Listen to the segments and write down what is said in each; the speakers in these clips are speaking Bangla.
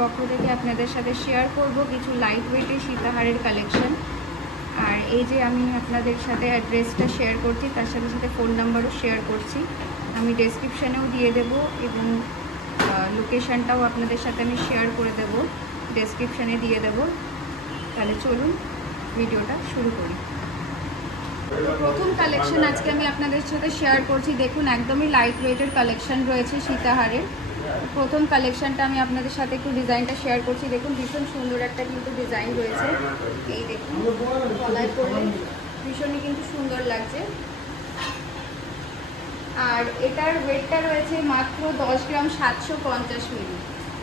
পক্ষ থেকে আপনাদের সাথে শেয়ার করব কিছু লাইট ওয়েটের সীতাহারের কালেকশন। আর এই যে আমি আপনাদের সাথে অ্যাড্রেসটা শেয়ার করছি, তার সাথে সাথে ফোন নাম্বারও শেয়ার করছি। আমি ডেসক্রিপশানেও দিয়ে দেবো এবং লোকেশানটাও আপনাদের সাথে আমি শেয়ার করে দেবো, ডেসক্রিপশানে দিয়ে দেবো। তাহলে চলুন ভিডিওটা শুরু করি। তো প্রথম কালেকশন আজকে আমি আপনাদের সাথে শেয়ার করছি। দেখুন একদমই লাইট ওয়েটের কালেকশন রয়েছে সীতাহারের। প্রথম কালেকশনটা আমি আপনাদের সাথে একটু ডিজাইনটা শেয়ার করছি। দেখুন ভীষণ সুন্দর একটা কিন্তু ডিজাইন রয়েছে। এই দেখুন গলায় পরলে ভীষণই কিন্তু সুন্দর লাগছে। আর এটার ওয়েটটা রয়েছে মাত্র 10 গ্রাম 750 মিলি।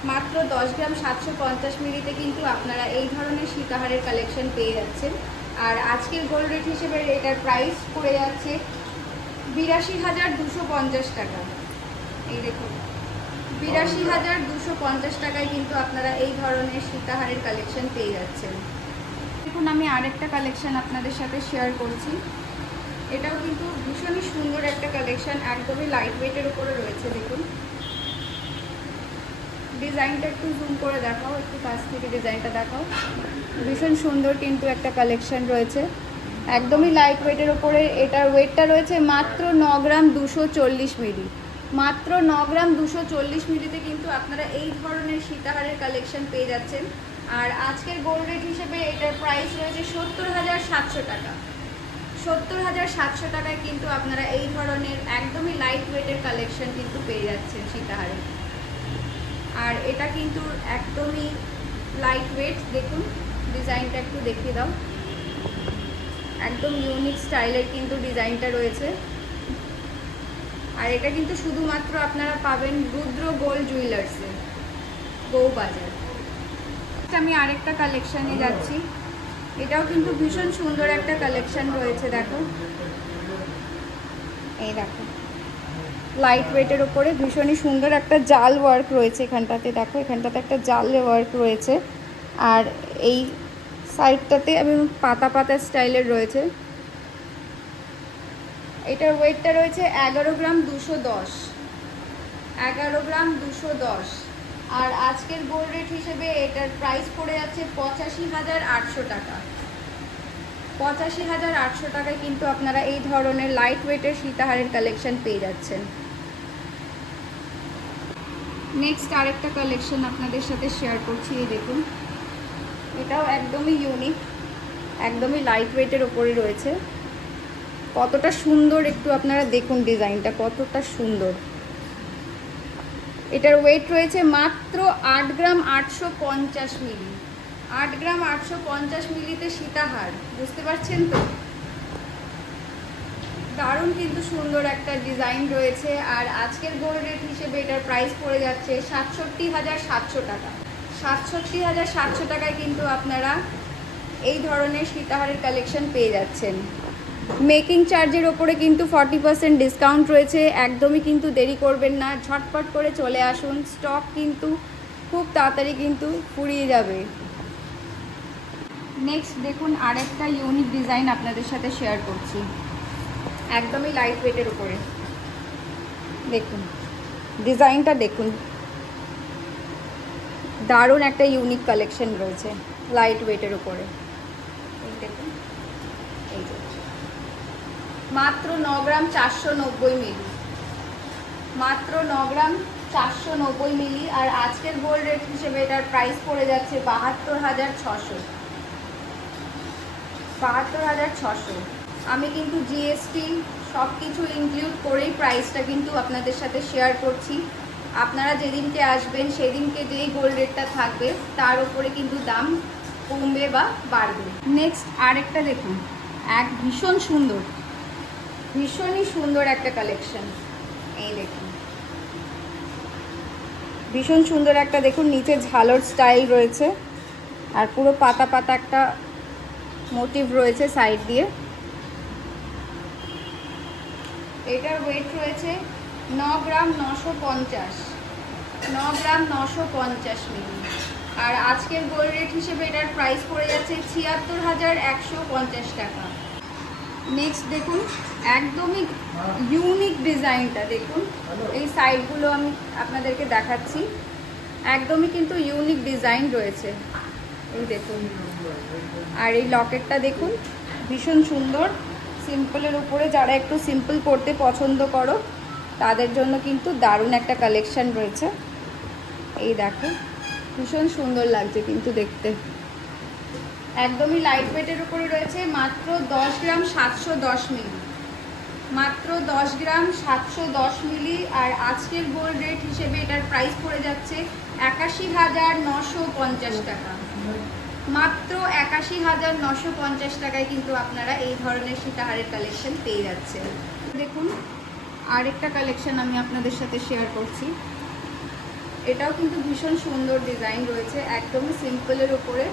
মাত্র 10 গ্রাম 750 মিলিতে কিন্তু আপনারা এই ধরনের সীতাহারের কালেকশন পেয়ে যাচ্ছেন। আর আজকের গোল্ড রেট হিসেবে এটার প্রাইস পড়ে যাচ্ছে 82,250 টাকা। এই দেখুন 82,250 টাকায় কিন্তু আপনারা এই ধরনের সীতাহারের কালেকশন পেয়ে যাচ্ছেন। দেখুন আমি আরেকটা কালেকশন আপনাদের সাথে শেয়ার করছি। এটাও কিন্তু ভীষণই সুন্দর একটা কালেকশন, একদমই লাইট ওয়েটের উপরে রয়েছে। দেখুন ডিজাইনটা একটু জুম করে দেখাও, একটু কাছ থেকে ডিজাইনটা দেখাও। ভীষণ সুন্দর কিন্তু একটা কালেকশন রয়েছে, একদমই লাইট ওয়েটের ওপরে। এটার ওয়েটটা রয়েছে মাত্র 9 গ্রাম 240 মিলি। মাত্র 9 গ্রাম 240 মিলিতে কিন্তু আপনারা এই ধরনের সীতাহারের কালেকশন পেয়ে যাচ্ছেন। আর আজকের গোল্ড রেট হিসেবে এটার প্রাইস রয়েছে 70,700 টাকা। 70,700 টাকায় কিন্তু আপনারা এই ধরনের একদমই লাইট ওয়েটের কালেকশন কিন্তু পেয়ে যাচ্ছেন সীতাহারের। আর এটা কিন্তু একদমই লাইট ওয়েট। দেখুন ডিজাইনটা একটু দেখিয়ে দাও, একদম ইউনিক স্টাইলের কিন্তু ডিজাইনটা রয়েছে। আর এটা কিন্তু শুধুমাত্র আপনারা পাবেন রুদ্র গোল্ড জুয়েলার্সে, বউবাজার। আমি আরেকটা কালেকশানে যাচ্ছি। এটাও কিন্তু ভীষণ সুন্দর একটা কালেকশন রয়েছে। দেখো এই দেখো লাইট ওয়েটের ওপরে ভীষণই সুন্দর একটা জাল ওয়ার্ক রয়েছে এখানটাতে। দেখো এখানটাতে একটা জাল ওয়ার্ক রয়েছে, আর এই সাইডটাতে আমি পাতা পাতা স্টাইলের রয়েছে। এটার ওয়েটটা রয়েছে 11 গ্রাম 210। 11 গ্রাম 210। আর আজকের গোল্ড রেট হিসেবে এটার প্রাইস পড়ে যাচ্ছে 85,800 টাকা। 85,800 টাকায় কিন্তু আপনারা এই ধরনের লাইট ওয়েটের সীতাহারের কালেকশন পেয়ে যাচ্ছেন। নেক্সট আরেকটা কালেকশন আপনাদের সাথে শেয়ার করছি। এই দেখুন এটাও একদমই ইউনিক, একদমই লাইট ওয়েটের ওপরে রয়েছে। কতটা সুন্দর একটু আপনারা দেখুন ডিজাইনটা কতটা সুন্দর। এটার ওয়েট রয়েছে মাত্র 8 গ্রাম 850 মিলি। 8 গ্রাম 850 মিলিতে সীতাহার, বুঝতে পারছেন তো? দারুণ কিন্তু সুন্দর একটা ডিজাইন রয়েছে। আর আজকের গোল্ড রেট হিসেবে এটার প্রাইস পড়ে যাচ্ছে 67,700 টাকা। 67,700 টাকায় কিন্তু আপনারা এই ধরনের সীতাহারের কালেকশন পেয়ে যাচ্ছেন। মেকিং চার্জের ওপরে কিন্তু 40% ডিসকাউন্ট রয়েছে। একদমই কিন্তু দেরি করবেন না, ঝটপট করে চলে আসুন। স্টক কিন্তু খুব তাড়াতাড়ি কিন্তু ফুরিয়ে যাবে। নেক্সট দেখুন আরেকটা ইউনিক ডিজাইন আপনাদের সাথে শেয়ার করছি, একদমই লাইট ওয়েটের উপরে। দেখুন ডিজাইনটা দেখুন, দারুণ একটা ইউনিক কালেকশন রয়েছে লাইট ওয়েটের উপরে। দেখুন এই যে মাত্র 9 গ্রাম 490 মিলি। মাত্র 9 গ্রাম 490 মিলি। আর আজকের গোল্ড রেট হিসেবে এটার প্রাইস পড়ে যাচ্ছে 72,600। 72,600। আমি কিন্তু জিএসটি সব কিছু ইনক্লুড করেই প্রাইসটা কিন্তু আপনাদের সাথে শেয়ার করছি। আপনারা যেদিনকে আসবেন সেদিনকে যেই গোল্ড রেটটা থাকবে তার উপরে কিন্তু দাম কমবে বা বাড়বে। নেক্সট আরেকটা দেখুন, এক ভীষণ সুন্দর, ভীষণই সুন্দর একটা কালেকশন। এই দেখুন ভীষণ সুন্দর একটা, দেখুন নিচে ঝালর স্টাইল রয়েছে আর পুরো পাতা পাতা একটা মোটিভ রয়েছে সাইড দিয়ে। এটার ওয়েট রয়েছে 9 গ্রাম 950। 9 গ্রাম 950 মিলি। আর আজকের গোল্ড রেট হিসেবে এটার প্রাইস পড়ে যাচ্ছে 76,150 টাকা। নেক্সট দেখুন একদমই ইউনিক ডিজাইনটা দেখুন। এই সাইডগুলো আমি আপনাদেরকে দেখাচ্ছি। একদমই কিন্তু ইউনিক ডিজাইন রয়েছে, এই দেখুন। আর এই লকেটটা দেখুন, ভীষণ সুন্দর। সিম্পলের উপরে যারা একটু সিম্পল পরতে পছন্দ করো তাদের জন্য কিন্তু দারুণ একটা কালেকশন রয়েছে। এই দেখো, ভীষণ সুন্দর লাগছে কিন্তু দেখতে। একদমই লাইট ওয়েটের উপরে রয়েছে, মাত্র 10 গ্রাম 710 মিলি, মাত্র 10 গ্রাম 710 মিলি। আর আজকের গোল্ড রেট হিসেবে এটার প্রাইস পড়ে যাচ্ছে 81,950 টাকা। মাত্র 81,950 টাকায় কিন্তু আপনারা এই ধরনের সীতাহারের কালেকশন পেয়ে যাচ্ছেন। দেখুন, আরেকটা কালেকশন আমি আপনাদের সাথে শেয়ার করছি। এটাও কিন্তু ভীষণ সুন্দর ডিজাইন রয়েছে, একদমই সিম্পলের উপরে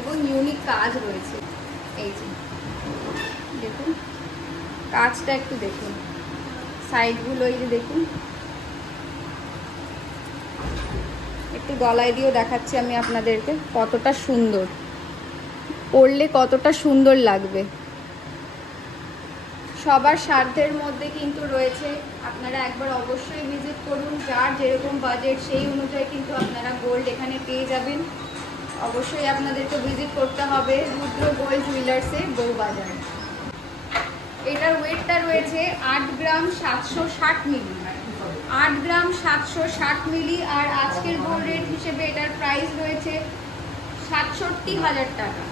এবং ইউনিক কাজ রয়েছে। এই যে দেখুন, কাজটা একটু দেখুন, সাইডগুলো এই যে দেখুন। একটু গলায় দিয়েও দেখাচ্ছি আমি আপনাদেরকে কতটা সুন্দর, পরলে কতটা সুন্দর লাগবে। সবার সাধ্যের মধ্যে কিন্তু রয়েছে, আপনারা একবার অবশ্যই ভিজিট করুন। যার যেরকম বাজেট সেই অনুযায়ী কিন্তু আপনারা গোল্ড এখানে পেয়ে যাবেন। অবশ্যই আপনাদেরকে ভিজিট করতে হবে রুদ্র গোল্ড জুয়েলার্সে, বউবাজার। এটার ওয়েটটা রয়েছে 8 গ্রাম 760 মিলি, 8 গ্রাম 760 মিলি। আর আজকের গোল্ড রেট হিসেবে এটার প্রাইস রয়েছে 67,000 টাকা,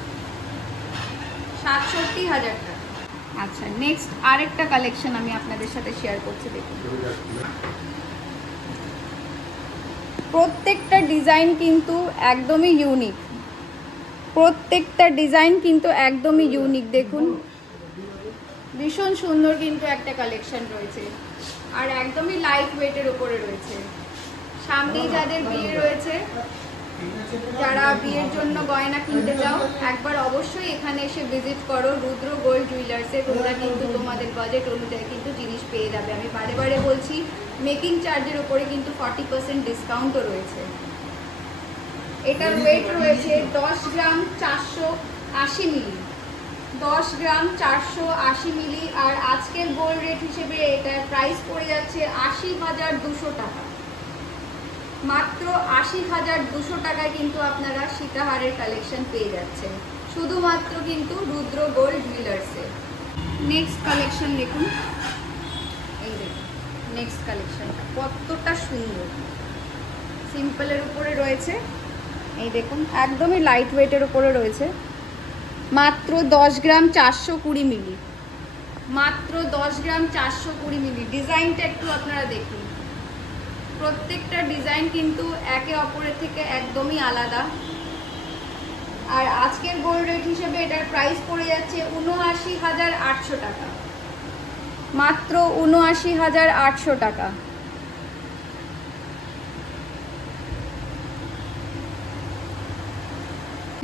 67,000 টাকা। আচ্ছা, নেক্সট আরেকটা কালেকশন আমি আপনাদের সাথে শেয়ার করছি। দেখুন, প্রত্যেকটা ডিজাইন কিন্তু একদমই ইউনিক, প্রত্যেকটা ডিজাইন কিন্তু একদমই ইউনিক। দেখুন, ভীষণ সুন্দর কিন্তু একটা কালেকশন রয়েছে, আর একদমই লাইট ওয়েটের উপরে রয়েছে। সামনেই যাদের বিয়ে রয়েছে, যারা বিয়ের জন্য গয়না কিনতে চাও, একবার অবশ্যই এখানে এসে ভিজিট করো রুদ্র গোল্ড জুয়েলার্সে। তোমরা কিন্তু তোমাদের বাজেট অনুযায়ী কিন্তু জিনিস পেয়ে যাবে। আমি বারে বারে বলছি, মেকিং চার্জের উপরে কিন্তু 40% ডিসকাউন্টও রয়েছে। এটার ওয়েট রয়েছে 10 গ্রাম 480 মিলি, 10 গ্রাম 480 মিলি। আর আজকের গোল্ড রেট হিসেবে এটার প্রাইস পড়ে যাচ্ছে 80,200 টাকা। মাত্র 80,200 টাকায় কিন্তু আপনারা সীতাহারের কালেকশন পেয়ে যাচ্ছেন, শুধুমাত্র কিন্তু রুদ্র গোল্ড জুয়েলার্সে। নেক্সট কালেকশন দেখুন, এই দেখুন নেক্সট কালেকশনটা কতটা সুন্দর, সিম্পলের উপরে রয়েছে। এই দেখুন, একদমই লাইট ওয়েটের উপরে রয়েছে, মাত্র 10 গ্রাম 420 মিলি, মাত্র 10 গ্রাম 420 মিলি। ডিজাইনটা একটু আপনারা দেখুন, প্রত্যেকটা ডিজাইন কিন্তু একে অপরের থেকে একদমই আলাদা। আর আজকের গোল্ড রেট হিসেবে এটার প্রাইস পড়ে যাচ্ছে 79,800 টাকা, মাত্র 79,800 টাকা।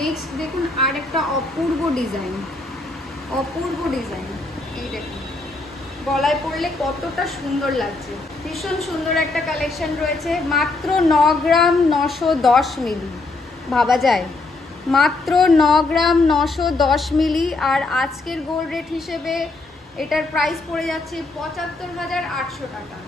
নেক্সট দেখুন, আর একটা অপূর্ব ডিজাইন, অপূর্ব ডিজাইন। এই দেখুন, গলায় পরলে কতটা সুন্দর লাগছে, ভীষণ সুন্দর একটা কালেকশন রয়েছে। মাত্র 9 গ্রাম 910 মিলি, ভাবা যায়, মাত্র 9 গ্রাম 910 মিলি। আর আজকের গোল্ড রেট হিসেবে এটার প্রাইস পড়ে যাচ্ছে 75,800 টাকা।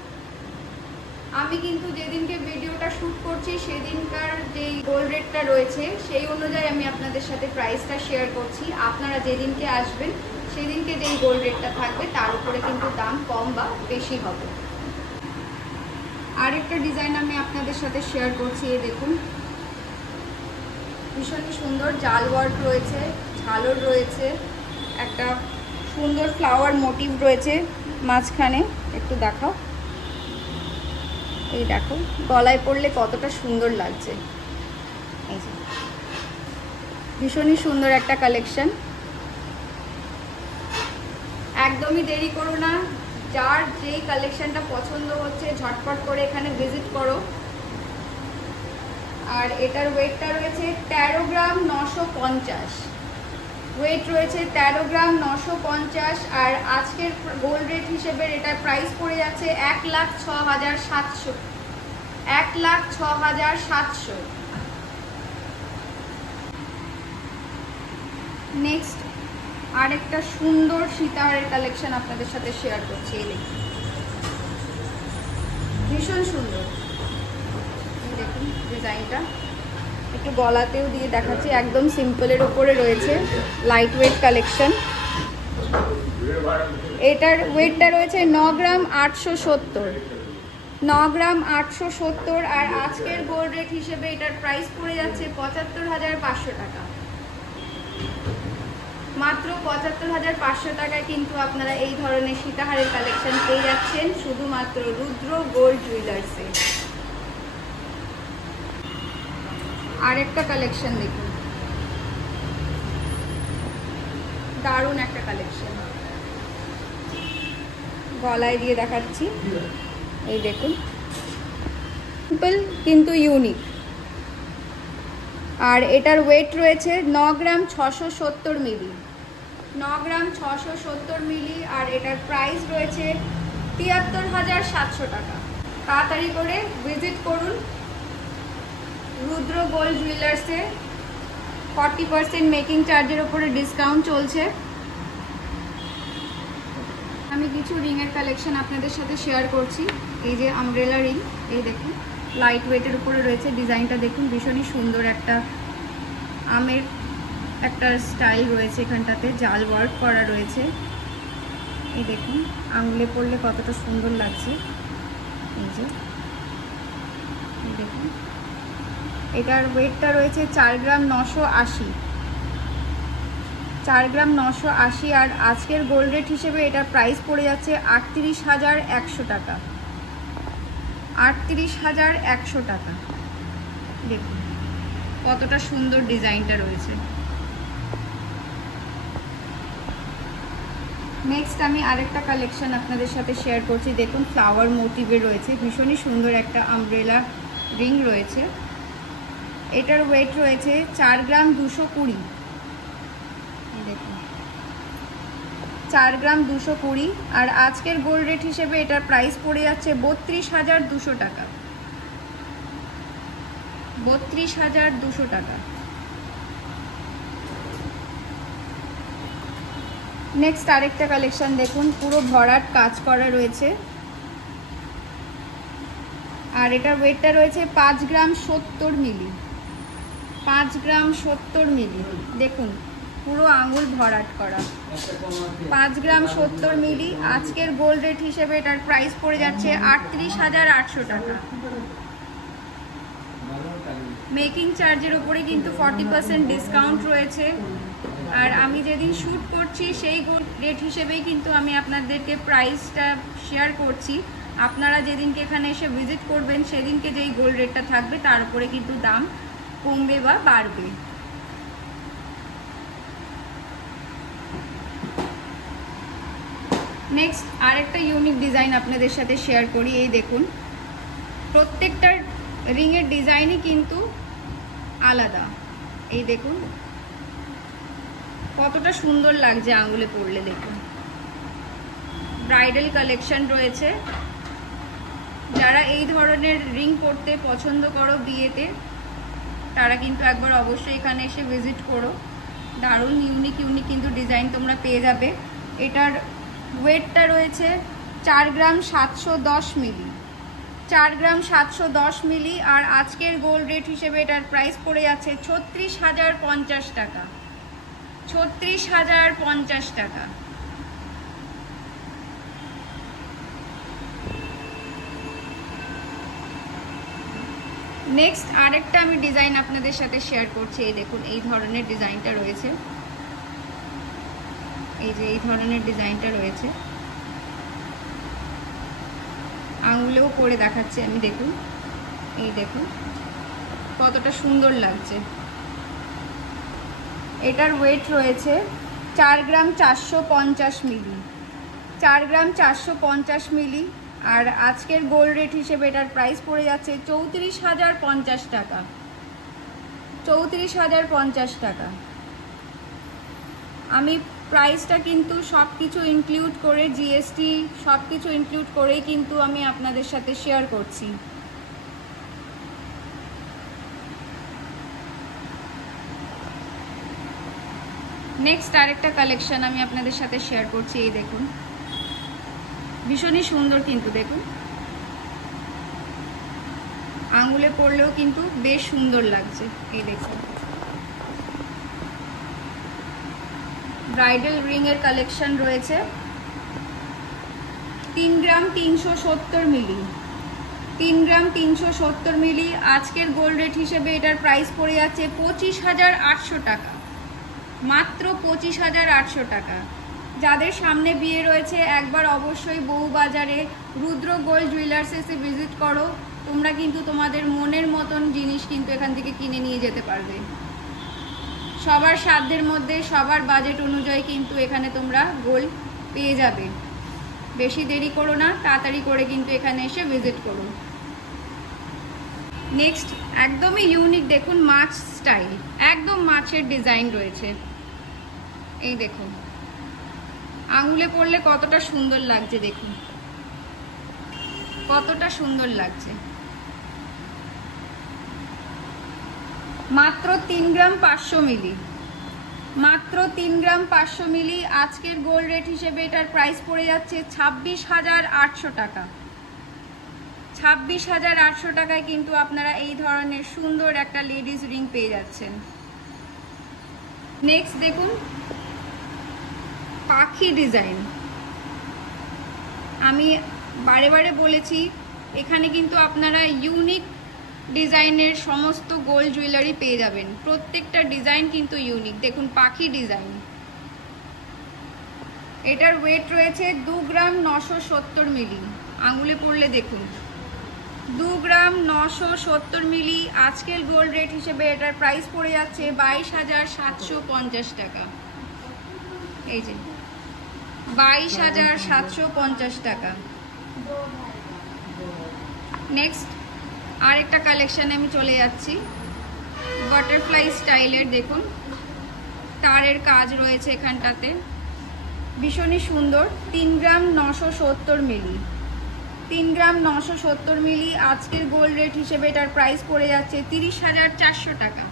আমি কিন্তু যেদিনকে ভিডিওটা শ্যুট করছি সেদিনকার যেই গোল্ড রেটটা রয়েছে সেই অনুযায়ী আমি আপনাদের সাথে প্রাইসটা শেয়ার করছি। আপনারা যেদিনকে আসবেন সেদিনকে যেই গোল্ড রেটটা থাকবে তার উপরে কিন্তু দাম কম বা বেশি হবে। আরেকটা ডিজাইন আমি আপনাদের সাথে শেয়ার করছি, এই দেখুন, ভীষণই সুন্দর জাল ওয়ার্ক রয়েছে, ঝালর রয়েছে, একটা সুন্দর ফ্লাওয়ার মোটিভ রয়েছে মাঝখানে। একটু দেখাও, এই দেখো, গলায় পরলে কতটা সুন্দর লাগছে। এই যে ভীষণই সুন্দর একটা কালেকশন, একদমই দেরি করো না, যার যেই কালেকশনটা পছন্দ হচ্ছে ঝটপট করে এখানে ভিজিট করো। আর এটার ওয়েটটা রয়েছে 13 গ্রাম 950, ওয়েট রয়েছে 13 গ্রাম 950। আর আজকের গোল্ড রেট হিসেবে এটার প্রাইস পড়ে যাচ্ছে 1,06,700, 1,06,700। নেক্সট আরেকটা সুন্দর সীতাহারের কালেকশন আপনাদের সাথে শেয়ার করছি, এই দেখুন, ভীষণ সুন্দর। দেখুন ডিজাইনটা, একটু গলাতেও দিয়ে দেখাচ্ছি, একদম সিম্পলের ওপরে রয়েছে, লাইট ওয়েট কালেকশন। এটার ওয়েটটা রয়েছে 9 গ্রাম 870, 9 গ্রাম 870। আর আজকের গোল্ড রেট হিসেবে এটার প্রাইস পড়ে যাচ্ছে 75,500 টাকা। মাত্র 75,500 টাকায় কিন্তু আপনারা এই ধরনের সীতাহারের কালেকশন পেয়ে যাচ্ছেন শুধুমাত্র রুদ্র গোল্ড জুয়েলার্সে। আরেকটা কালেকশন দেখুন, দারুণ একটা কালেকশন, গলায় দিয়ে দেখাচ্ছি, এই দেখুন, সিম্পল কিন্তু ইউনিক। আর এটার ওয়েট রয়েছে 9 গ্রাম 670 মিলি, 9 গ্রাম 670 মিলি। আর এটার প্রাইস রয়েছে 73,700 টাকা। তাড়াতাড়ি করে ভিজিট করুন রুদ্র গোল্ড জুয়েলার্সে। 40% মেকিং চার্জের ওপরে ডিসকাউন্ট চলছে। আমি কিছু রিংয়ের কালেকশন আপনাদের সাথে শেয়ার করছি। এই যে আমব্রেলা রিং, এই দেখুন লাইট ওয়েটের উপরে রয়েছে, ডিজাইনটা দেখুন ভীষণই সুন্দর, একটা আমের একটা স্টাইল রয়েছে, এখানটাতে জাল ওয়ার্ক করা রয়েছে। এই দেখুন আঙুলে পড়লে কতটা সুন্দর লাগছে। এই যে এই দেখুন, এটার ওয়েটটা রয়েছে 4 গ্রাম 980, 4 গ্রাম 980। আর আজকের গোল্ড রেট হিসেবে এটার প্রাইস পড়ে যাচ্ছে 38,100 টাকা, 38,100 টাকা। দেখুন কতটা সুন্দর ডিজাইনটা রয়েছে। নেক্সট আমি আরেকটা কালেকশন আপনাদের সাথে শেয়ার করছি। দেখুন ফ্লাওয়ার মোটিভে রয়েছে, ভীষণই সুন্দর একটা আমব্রেলা রিং রয়েছে। এটার ওয়েট রয়েছে 4 গ্রাম 220, দেখুন 4 গ্রাম 220। আর আজকের গোল্ড রেট হিসেবে এটার প্রাইস পড়ে যাচ্ছে 32,200 টাকা, 32,200 টাকা। নেক্সট আরেকটা কালেকশন দেখুন, পুরো ভরাট কাজ করা রয়েছে। আর এটার ওয়েটটা রয়েছে 5 গ্রাম 70 মিলি, 5 গ্রাম 70 মিলি। দেখুন পুরো আঙুল ভরাট করা, 5 গ্রাম 70 মিলি। আজকের গোল্ড রেট হিসেবে এটার প্রাইস পড়ে যাচ্ছে 38,800 টাকা। মেকিং চার্জের উপরে কিন্তু 40% ডিসকাউন্ট রয়েছে। আর আমি যেদিন শ্যুট করছি সেই গোল্ড রেট হিসেবেই কিন্তু আমি আপনাদেরকে প্রাইসটা শেয়ার করছি। আপনারা যেদিনকে এখানে এসে ভিজিট করবেন সেদিনকে যেই গোল্ড রেটটা থাকবে তার উপরে কিন্তু দাম কমবে বা বাড়বে। নেক্সট আরেকটা ইউনিক ডিজাইন আপনাদের সাথে শেয়ার করি। এই দেখুন প্রত্যেকটার রিংয়ের ডিজাইনই কিন্তু আলাদা। এই দেখুন কতটা সুন্দর লাগছে আঙুলে পড়লে। দেখুন ব্রাইডাল কালেকশন রয়েছে। যারা এই ধরনের রিং পরতে পছন্দ করো বিয়েতে, তারা কিন্তু একবার অবশ্যই এখানে এসে ভিজিট করো। দারুণ ইউনিক ইউনিক কিন্তু ডিজাইন তোমরা পেয়ে যাবে। এটার ওয়েটটা রয়েছে 4 গ্রাম 710 মিলি, 4 গ্রাম 710 মিলি। আর আজকের গোল্ড রেট হিসেবে এটার প্রাইস পড়ে যাচ্ছে 36,050 টাকা, 36,050 টাকা। নেক্সট আরেকটা আমি ডিজাইন আপনাদের সাথে শেয়ার করছি। এই দেখুন এই ধরনের ডিজাইনটা রয়েছে, এই যে এই ধরনের ডিজাইনটা রয়েছে, আঙুলেও পরে দেখাচ্ছি আমি। দেখুন এই দেখুন কতটা সুন্দর লাগছে। এটার ওয়েট রয়েছে 4 গ্রাম 450 মিলি, 4 গ্রাম 450 মিলি। আর আজকের গোল্ড রেট হিসেবে এটার প্রাইস পড়ে যাচ্ছে 34,050 টাকা, 34,050 টাকা। আমি প্রাইসটা কিন্তু সব কিছু ইনক্লুড করে, জিএসটি সব কিছু ইনক্লুড করেই কিন্তু আমি আপনাদের সাথে শেয়ার করছি। নেক্সট আরেকটা কালেকশন আমি আপনাদের সাথে শেয়ার করছি। এই দেখুন ভীষণই সুন্দর কিন্তু। দেখুন আঙুলে পরলেও কিন্তু বেশ সুন্দর লাগছে। এই দেখুন, ব্রাইডাল রিংয়ের কালেকশন রয়েছে। 3 গ্রাম 370 মিলি, 3 গ্রাম 370 মিলি। আজকের গোল্ড রেট হিসেবে এটার প্রাইস পড়ে যাচ্ছে 25,800 টাকা, মাত্র 25,800 টাকা। যাদের সামনে বিয়ে রয়েছে একবার অবশ্যই বউবাজারে রুদ্র গোল্ড জুয়েলার্সে এসে ভিজিট করো। তোমরা কিন্তু তোমাদের মনের মতন জিনিস কিন্তু এখান থেকে কিনে নিয়ে যেতে পারবে। সবার সাধ্যের মধ্যে, সবার বাজেট অনুযায়ী কিন্তু এখানে তোমরা গোল্ড পেয়ে যাবে। বেশি দেরি করো না, তাড়াতাড়ি করে কিন্তু এখানে এসে ভিজিট করো। নেক্সট একদমই ইউনিক দেখুন, মাছ স্টাইল, একদম মাছের ডিজাইন রয়েছে। এই দেখুন, আঙুলে পরলে কতটা সুন্দর লাগছে, দেখুন কতটা সুন্দর লাগছে। মাত্র 3 গ্রাম 500 মিলি, মাত্র 3 গ্রাম 500 মিলি। আজকের গোল্ড রেট হিসেবে এটার প্রাইস পড়ে যাচ্ছে 26,800 টাকা। 26,800 টাকায় কিন্তু আপনারা এই ধরনের সুন্দর একটা লেডিস রিং পেয়ে যাচ্ছেন। নেক্সট দেখুন, পাখি ডিজাইন। আমি বারে বারে বলেছি এখানে কিন্তু আপনারা ইউনিক ডিজাইনের সমস্ত গোল্ড জুয়েলারি পেয়ে যাবেন। প্রত্যেকটা ডিজাইন কিন্তু ইউনিক। দেখুন পাখি ডিজাইন, এটার ওয়েট রয়েছে 2 গ্রাম 970 মিলি। আঙুলে পড়লে দেখুন 2 গ্রাম 970 মিলি। আজকের গোল্ড রেট হিসেবে এটার প্রাইস পড়ে যাচ্ছে 22,750 টাকা। এই যে 22,750 টাকা। নেক্সট আরেকটা কালেকশানে আমি চলে যাচ্ছি, বাটারফ্লাই স্টাইলের। দেখুন তারের কাজ রয়েছে এখানটাতে, ভীষণই সুন্দর। 3 গ্রাম 970 মিলি, 3 গ্রাম 970 মিলি। আজকের গোল্ড রেট হিসেবে এটার প্রাইস পড়ে যাচ্ছে 30,400 টাকা,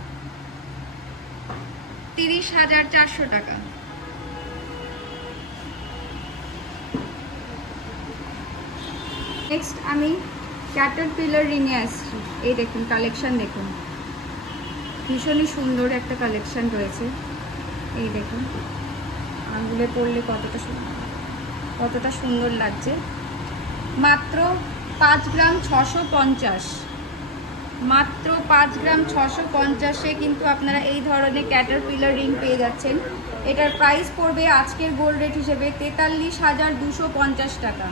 30,400 টাকা। নেক্সট আমি ক্যাটারপিলার রিংয়ে আসছি। এই দেখুন কালেকশান, দেখুন ভীষণই সুন্দর একটা কালেকশান রয়েছে। এই দেখুন আঙুলে পড়লে কতটা সুন্দর লাগছে। মাত্র 5 গ্রাম 650, মাত্র 5 গ্রাম 650-এ কিন্তু আপনারা এই ধরনের ক্যাটারপিলার রিং পেয়ে যাচ্ছেন। এটার প্রাইস পড়বে আজকের গোল্ড রেট হিসেবে 43,250 টাকা,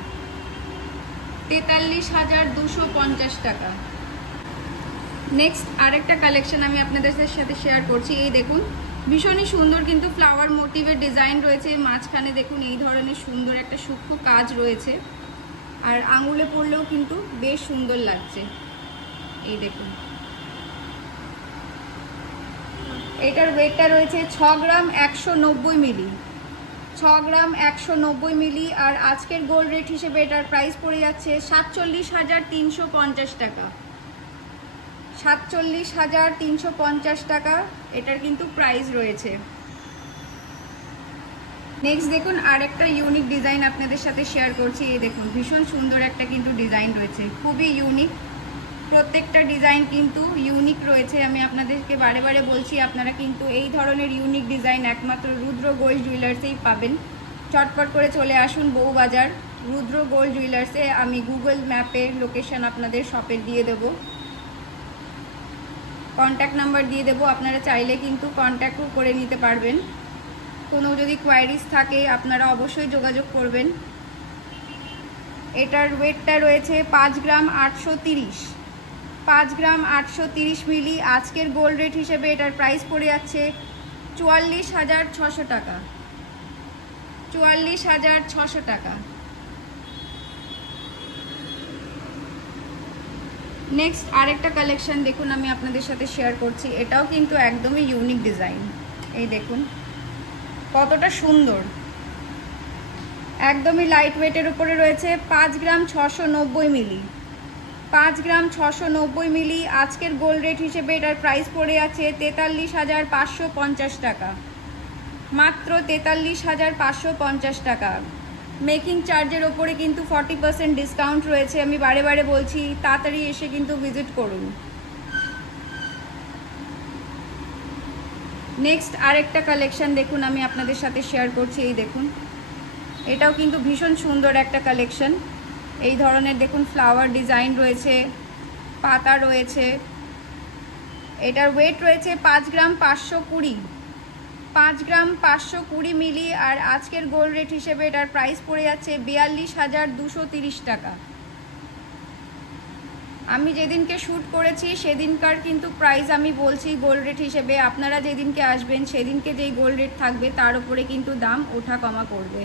43,250 টাকা। নেক্সট আরেকটা কালেকশন আমি আপনাদের সাথে শেয়ার করছি। এই দেখুন ভীষণই সুন্দর কিন্তু ফ্লাওয়ার মোটিভের ডিজাইন রয়েছে। মাঝখানে দেখুন এই ধরনের সুন্দর একটা সূক্ষ্ম কাজ রয়েছে, আর আঙুলে পরলেও কিন্তু বেশ সুন্দর লাগছে। এই দেখুন এটার ওয়েটটা রয়েছে 6 গ্রাম 190 মিলি, 6 গ্রাম 190 মিলি। আর আজকের গোল্ড রেট হিসেবে এটার প্রাইস পড়ে যাচ্ছে 47,350 টাকা, 47,350 টাকা এটার কিন্তু প্রাইস রয়েছে। নেক্সট দেখুন আরেকটা ইউনিক ডিজাইন আপনাদের সাথে শেয়ার করছি। এই দেখুন ভীষণ সুন্দর একটা কিন্তু ডিজাইন রয়েছে, খুবই ইউনিক। প্রত্যেকটা ডিজাইন কিন্তু ইউনিক রয়েছে। আমি আপনাদেরকে বারে বারে বলছি আপনারা কিন্তু এই ধরনের ইউনিক ডিজাইন একমাত্র রুদ্র গোল্ড জুয়েলার্সেই পাবেন। চটপট করে চলে আসুন বউবাজার রুদ্র গোল্ড জুয়েলার্সে। আমি গুগল ম্যাপের লোকেশন আপনাদের শপের দিয়ে দেব, কন্ট্যাক্ট নাম্বার দিয়ে দেবো, আপনারা চাইলে কিন্তু কন্ট্যাক্টও করে নিতে পারবেন। কোনো যদি কোয়ারিজ থাকে আপনারা অবশ্যই যোগাযোগ করবেন। এটার ওয়েটটা রয়েছে 5 গ্রাম 830, 5 গ্রাম 830 মিলি। আজকের গোল্ড রেট হিসেবে এটার প্রাইস পড়ে যাচ্ছে 44,600 টাকা, 44,600 টাকা। নেক্সট আরেকটা কালেকশন দেখুন আমি আপনাদের সাথে শেয়ার করছি। এটাও কিন্তু একদমই ইউনিক ডিজাইন। এই দেখুন কতটা সুন্দর, একদমই লাইট ওয়েটের উপরে রয়েছে। 5 গ্রাম 690 মিলি, 5 গ্রাম 690 মিলি। আজকের গোল্ড রেট হিসেবে এটার প্রাইস পড়ে আছে 43,550 টাকা, মাত্র 43,550 টাকা। মেকিং চার্জের ওপরে কিন্তু 40% ডিসকাউন্ট রয়েছে। আমি বারে বারে বলছি, তাড়াতাড়ি এসে কিন্তু ভিজিট করুন। নেক্সট আরেকটা কালেকশন দেখুন, আমি আপনাদের সাথে শেয়ার করছি। এই দেখুন, এটাও কিন্তু ভীষণ সুন্দর একটা কালেকশন। এই ধরনের দেখুন ফ্লাওয়ার ডিজাইন রয়েছে, পাতা রয়েছে। এটার ওয়েট রয়েছে 5 গ্রাম 520, 5 গ্রাম 520 মিলি। আর আজকের গোল্ড রেট হিসেবে এটার প্রাইস পড়ে যাচ্ছে 42,230 টাকা। আমি যেদিনকে শ্যুট করেছি সেদিনকার কিন্তু প্রাইস আমি বলছি গোল্ড রেট হিসেবে। আপনারা যেদিনকে আসবেন সেদিনকে যেই গোল্ড রেট থাকবে তার উপরে কিন্তু দাম ওঠা কমা করবে।